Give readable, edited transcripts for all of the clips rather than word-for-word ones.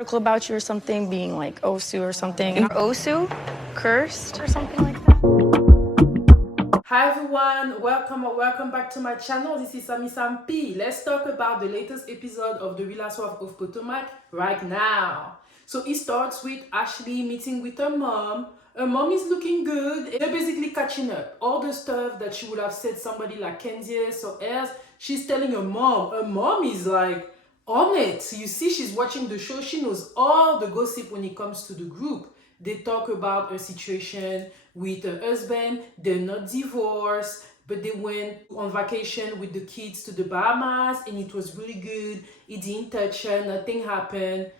article about you or something being like Osu or something. Osu? Cursed or something like that. Hi everyone, welcome or welcome back to my channel. This is Sami Sampi. Let's talk about the latest episode of the Real Housewives of Potomac right now. So it starts with Ashley meeting with her mom. Her mom is looking good. They're basically catching up. All the stuff that she would have said somebody like Candiace or else, she's telling her mom. Her mom is like on it. So you see, she's watching the show. She knows all the gossip when it comes to the group. They talk about her situation with her husband. They're not divorced, but they went on vacation with the kids to the Bahamas and it was really good. It didn't touch her, nothing happened,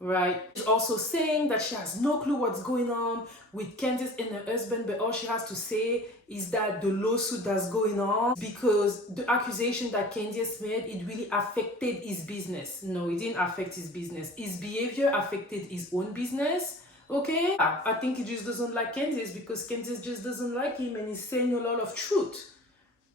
right? She's also saying that she has no clue what's going on with Candiace and her husband, but all she has to say is that the lawsuit that's going on, because the accusation that Candiace made, it really affected his business. No, it didn't affect his business. His behavior affected his own business. Okay, I think he just doesn't like Candiace because Candiace just doesn't like him and he's saying a lot of truth.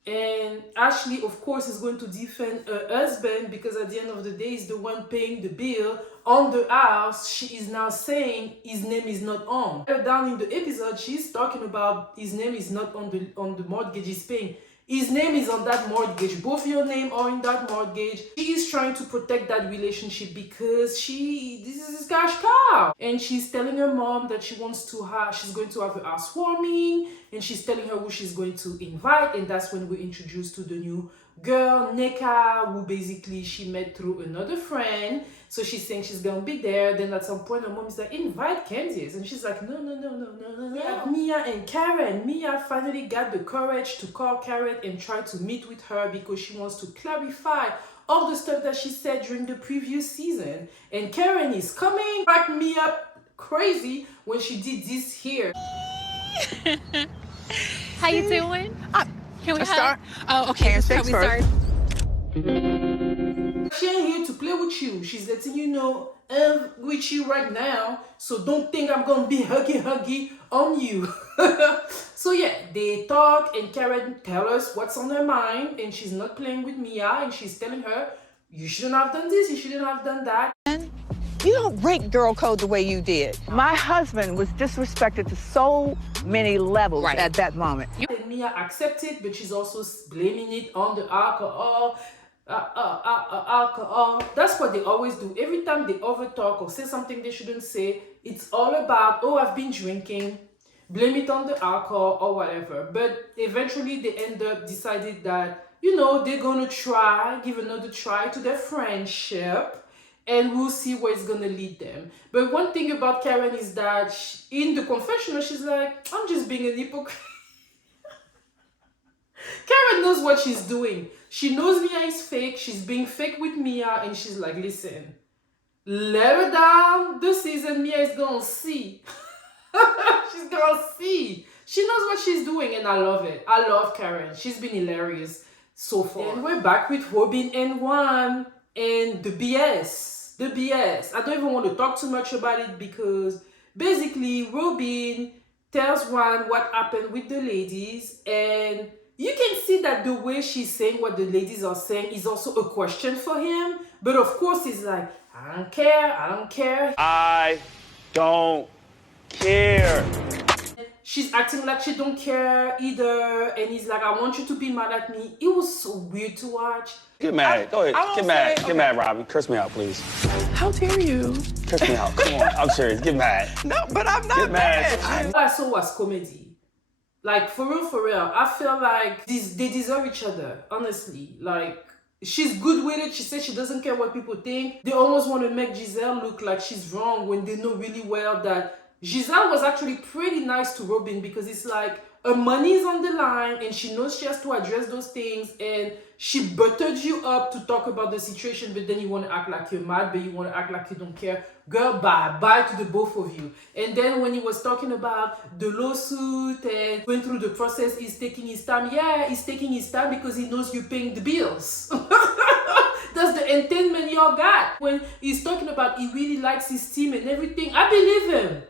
And Ashley, of course, is going to defend her husband because at the end of the day, he's the one paying the bill on the house. She is now saying his name is not on. Down in the episode, she's talking about his name is not on the mortgage he's paying. His name is on that mortgage. Both your name are in that mortgage. She is trying to protect that relationship because this is his cash cow. And she's telling her mom that she's going to have a housewarming, and she's telling her who she's going to invite. And that's when we're introduced to the new girl, Nneka, who basically she met through another friend. So she's saying she's gonna be there. Then at some point, her mom is like, invite Candiace. And she's like, no. Yeah. Mia and Karen. Mia finally got the courage to call Karen and try to meet with her because she wants to clarify all the stuff that she said during the previous season. And Karen is coming, back me up crazy when she did this here. How you doing? Can we start? Oh, okay. Shall we start? She ain't here to play with you. She's letting you know I'm with you right now. So don't think I'm gonna be huggy on you. So yeah, they talk and Karen tells us what's on her mind, and she's not playing with Mia, and she's telling her, you shouldn't have done this, you shouldn't have done that. You don't break girl code the way you did. My husband was disrespected to so many levels at that moment. And Mia accepts it, but she's also blaming it on the alcohol. Alcohol. That's what they always do. Every time they overtalk or say something they shouldn't say, it's all about, oh, I've been drinking. Blame it on the alcohol or whatever. But eventually they end up deciding that, they're gonna give another try to their friendship. And we'll see where it's gonna lead them. But one thing about Karen is that in the confessional, she's like, I'm just being an hypocrite. Karen knows what she's doing. She knows Mia is fake. She's being fake with Mia, and she's like, listen, let her down the season. Mia is gonna see. She's gonna see. She knows what she's doing, and I love it. I love Karen. She's been hilarious so far. And we're back with Robyn and Juan. And the BS. I don't even want to talk too much about it because basically Robyn tells Juan what happened with the ladies, and you can see that the way she's saying what the ladies are saying is also a question for him. But of course he's like, I don't care. I don't care. She's acting like she don't care either, and he's like, I want you to be mad at me. It was so weird to watch. Get mad. Go ahead. Get mad. Get mad, Robyn. Curse me out, please. How dare you? Curse me out. Come on. I'm serious. Get mad. No, but I'm not Get mad. What I saw was comedy. Like, for real. I feel like they deserve each other, honestly. Like, she's good with it. She says she doesn't care what people think. They almost want to make Giselle look like she's wrong when they know really well that Giselle was actually pretty nice to Robyn because it's like her money is on the line and she knows she has to address those things, and she buttered you up to talk about the situation, but then you want to act like you're mad, but you want to act like you don't care. Girl, bye to the both of you. And then when he was talking about the lawsuit and going through the process, he's taking his time. Yeah, he's taking his time because he knows you're paying the bills. That's the entertainment y'all got. When he's talking about he really likes his team and everything, I believe him.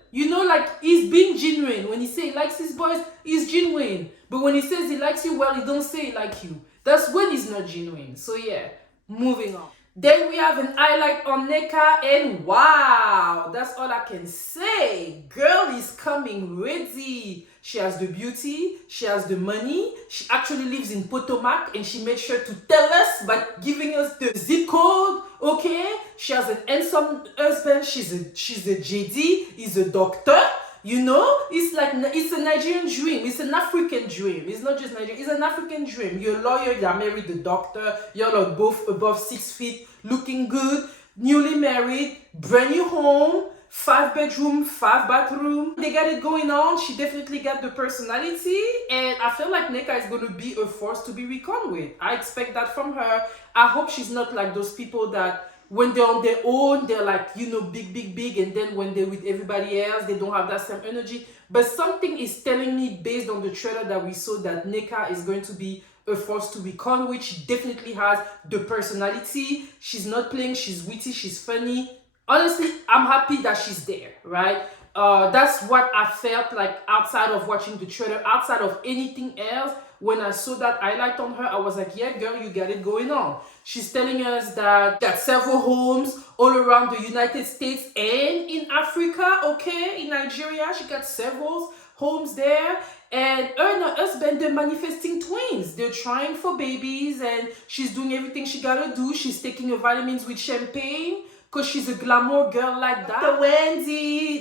Like, he's being genuine. When he says he likes his boys, he's genuine. But when he says he likes you, well, he don't say he like you. That's when he's not genuine. So yeah, moving on. Then we have an highlight on Nneka, and wow, that's all I can say. Girl is coming ready. She has the beauty, she has the money, she actually lives in Potomac, and she made sure to tell us by giving us the zip code, okay? She has an handsome husband, she's a JD, he's a doctor. You know, it's like, it's a Nigerian dream. It's an African dream. It's not just Nigerian. It's an African dream. You're a lawyer, you're married a doctor, you're like both above 6 feet, looking good, newly married, brand new home, 5-bedroom, 5-bathroom. They got it going on. She definitely got the personality. And I feel like Nneka is going to be a force to be reckoned with. I expect that from her. I hope she's not like those people that when they're on their own, they're like, you know, big, and then when they're with everybody else, they don't have that same energy. But something is telling me, based on the trailer that we saw, that Nneka is going to be a force to reckon with. She definitely has the personality. She's not playing, she's witty, she's funny. Honestly, I'm happy that she's there, right? That's what I felt like outside of watching the trailer, outside of anything else. When I saw that highlight on her, I was like, yeah, girl, you got it going on. She's telling us that got several homes all around the United States and in Africa, okay? In Nigeria, she got several homes there. And her and her husband, they're manifesting twins. They're trying for babies, and she's doing everything she gotta do. She's taking her vitamins with champagne, because she's a glamour girl like that.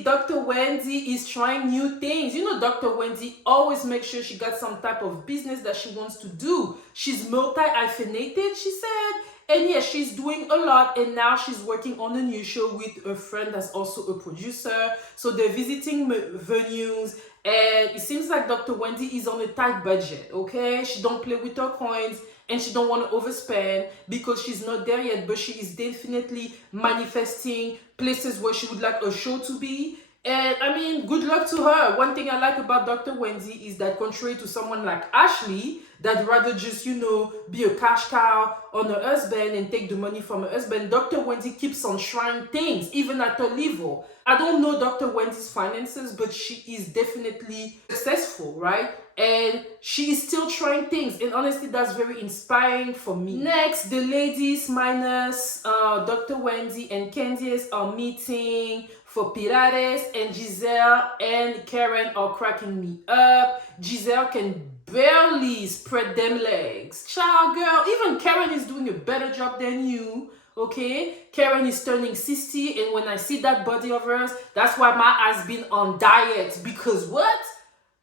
Dr. Wendy is trying new things. You know, Dr. Wendy always makes sure she got some type of business that she wants to do. She's multi-hyphenated, she said. And yeah, she's doing a lot, and now she's working on a new show with a friend that's also a producer. So they're visiting venues, and it seems like Dr. Wendy is on a tight budget, okay? She don't play with her coins, and she don't want to overspend because she's not there yet, but she is definitely manifesting places where she would like a show to be. And I mean, good luck to her. One thing I like about Dr. Wendy is that, contrary to someone like Ashley, that rather just, you know, be a cash cow on her husband and take the money from her husband, Dr. Wendy keeps on trying things, even at her level. I don't know Dr. Wendy's finances, but she is definitely successful, right? And she is still trying things, and honestly, that's very inspiring for me. Next, the ladies minus Dr. Wendy and Candice are meeting for Pilates, and Giselle and Karen are cracking me up. Giselle can barely spread them legs. Child, girl, even Karen is doing a better job than you. Okay, Karen is turning 60, and when I see that body of hers, that's why my eyes been on diet, because what?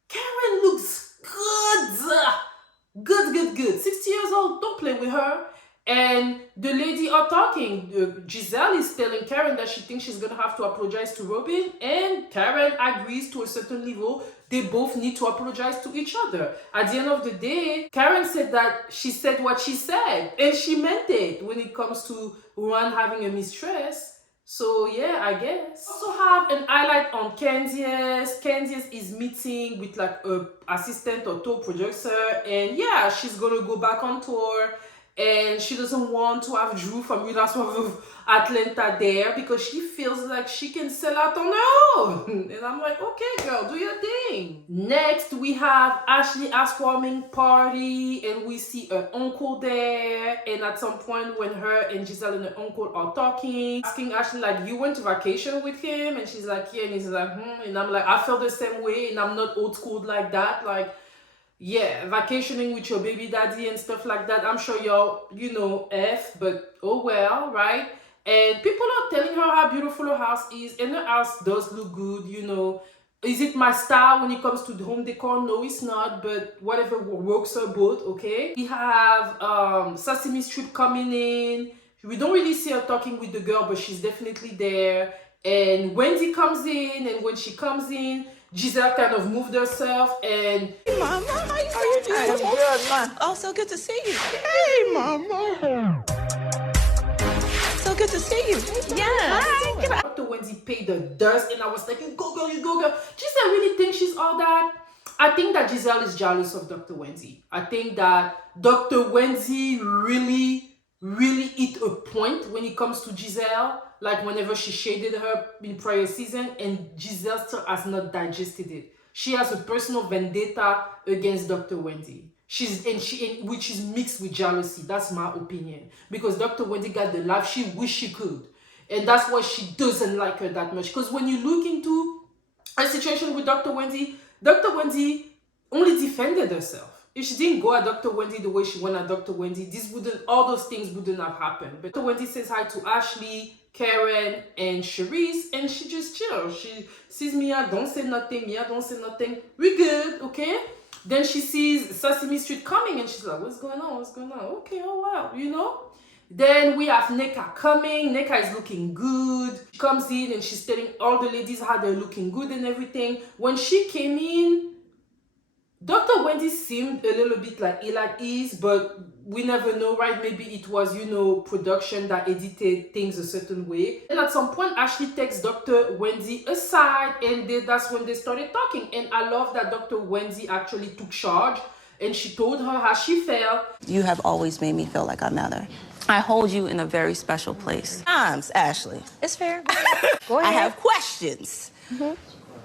Karen looks good. 60 years old, don't play with her. And the lady are talking. Giselle is telling Karen that she thinks she's gonna have to apologize to Robyn, and Karen agrees to a certain level. They both need to apologize to each other. At the end of the day, Karen said that she said what she said, and she meant it when it comes to Juan having a mistress. So yeah, I guess. Also have an highlight on Candice. Candice is meeting with like a assistant or tour producer, and yeah, she's gonna go back on tour. And she doesn't want to have Drew from Real Housewives of Atlanta there because she feels like she can sell out on her own. And I'm like, okay, girl, do your thing. Next, we have Ashley housewarming party, and we see her uncle there. And at some point, when her and Giselle and her uncle are talking, asking Ashley, like, you went to vacation with him? And she's like, yeah. And he's like, And I'm like, I feel the same way, and I'm not old school like that. Like, yeah, vacationing with your baby daddy and stuff like that. I'm sure y'all, you know, but oh well, right? And people are telling her how beautiful her house is, and her house does look good, you know. Is it my style when it comes to the home decor? No, it's not, but whatever works her boat, okay? We have Sesame Street coming in. We don't really see her talking with the girl, but she's definitely there. And Wendy comes in, and when she comes in, Giselle kind of moved herself, and Hey, Mama, how you doing? I'm good, Ma. Oh, so good to see you. Hey, Mama. So good to see you. Yeah. Hi. Dr. Wendy paid the dust, and I was like, you go, girl, you go, girl. Giselle really thinks she's all that. I think that Giselle is jealous of Dr. Wendy. I think that Dr. Wendy really hit a point when it comes to Giselle. Like whenever she shaded her in prior season, and Giselle still has not digested it. She has a personal vendetta against Dr. Wendy. which is mixed with jealousy. That's my opinion. Because Dr. Wendy got the life she wish she could. And that's why she doesn't like her that much. Because when you look into a situation with Dr. Wendy only defended herself. If she didn't go at Dr. Wendy the way she went at Dr. Wendy, all those things wouldn't have happened. But Dr. Wendy says hi to Ashley, Karen, and Charisse, and she just chills. She sees Mia, don't say nothing. We good, okay? Then she sees Sesame Street coming, and she's like, what's going on? Okay, oh wow, you know? Then we have Nneka coming. Nneka is looking good. She comes in and she's telling all the ladies how they're looking good and everything. When she came in, Dr. Wendy seemed a little bit like ill at ease, but we never know, right? Maybe it was, production that edited things a certain way. And at some point, Ashley takes Dr. Wendy aside, and that's when they started talking. And I love that Dr. Wendy actually took charge, and she told her how she felt. You have always made me feel like a mother. I hold you in a very special place. Ashley. It's fair. Go ahead. I have questions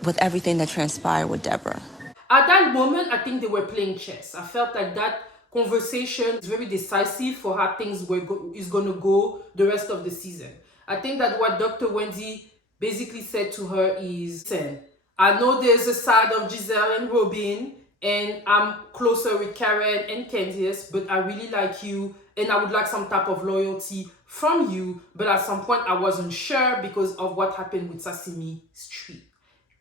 with everything that transpired with Deborah. At that moment, I think they were playing chess. I felt like that conversation is very decisive for how things is going to go the rest of the season. I think that what Dr. Wendy basically said to her is, listen, I know there's a side of Giselle and Robyn, and I'm closer with Karen and Candiace, but I really like you, and I would like some type of loyalty from you. But at some point, I wasn't sure because of what happened with Sesame Street.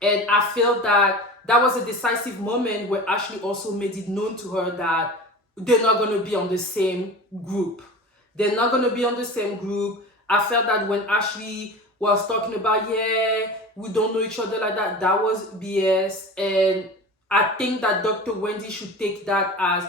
And I felt that was a decisive moment where Ashley also made it known to her that they're not going to be on the same group. I felt that when Ashley was talking about, we don't know each other like that, that was BS. And I think that Dr. Wendy should take that as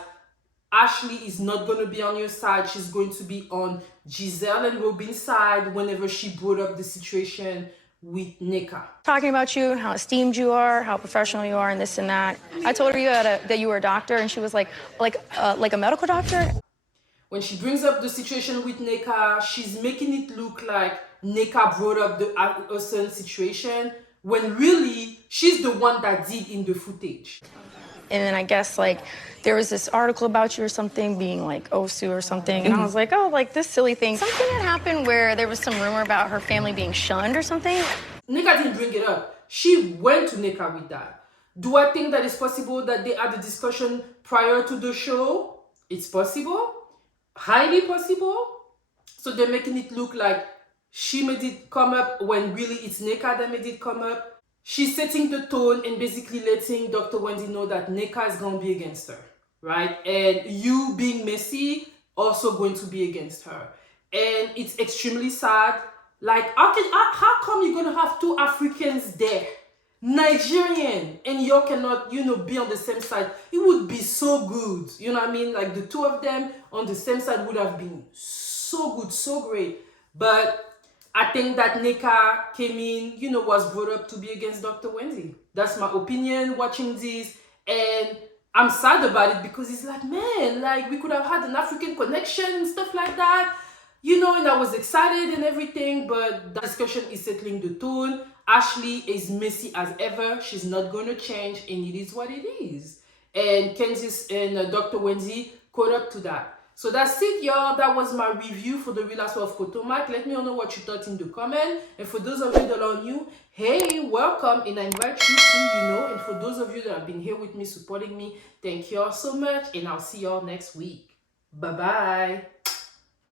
Ashley is not going to be on your side. She's going to be on Giselle and Robyn's side whenever she brought up the situation with Nneka. Talking about you, how esteemed you are, how professional you are, and this and that. I told her that you were a doctor, and she was like a medical doctor. When she brings up the situation with Nneka, she's making it look like Nneka brought up a certain situation, when really she's the one that did in the footage. And then I guess there was this article about you or something being Osu or something. And I was like, oh, this silly thing. Something had happened where there was some rumor about her family being shunned or something. Nneka didn't bring it up. She went to Nneka with that. Do I think that it's possible that they had a discussion prior to the show? It's possible. Highly possible. So they're making it look like she made it come up when really it's Nneka that made it come up. She's setting the tone and basically letting Dr. Wendy know that Nneka is going to be against her, right? And you being messy, also going to be against her. And it's extremely sad. How come you're going to have two Africans there? Nigerian, and y'all cannot, be on the same side. It would be so good. You know what I mean? The two of them on the same side would have been so good, so great. But I think that Nneka came in, was brought up to be against Dr. Wendy. That's my opinion watching this. And I'm sad about it because it's man, we could have had an African connection and stuff like that. And I was excited and everything, but the discussion is settling the tone. Ashley is messy as ever. She's not going to change, and it is what it is. And Candiace and Dr. Wendy caught up to that. So that's it, y'all. That was my review for the Real Housewives of Potomac. Let me know what you thought in the comment. And for those of you that are new, hey, welcome. And I invite you to, and for those of you that have been here with me, supporting me, thank you all so much. And I'll see y'all next week. Bye-bye.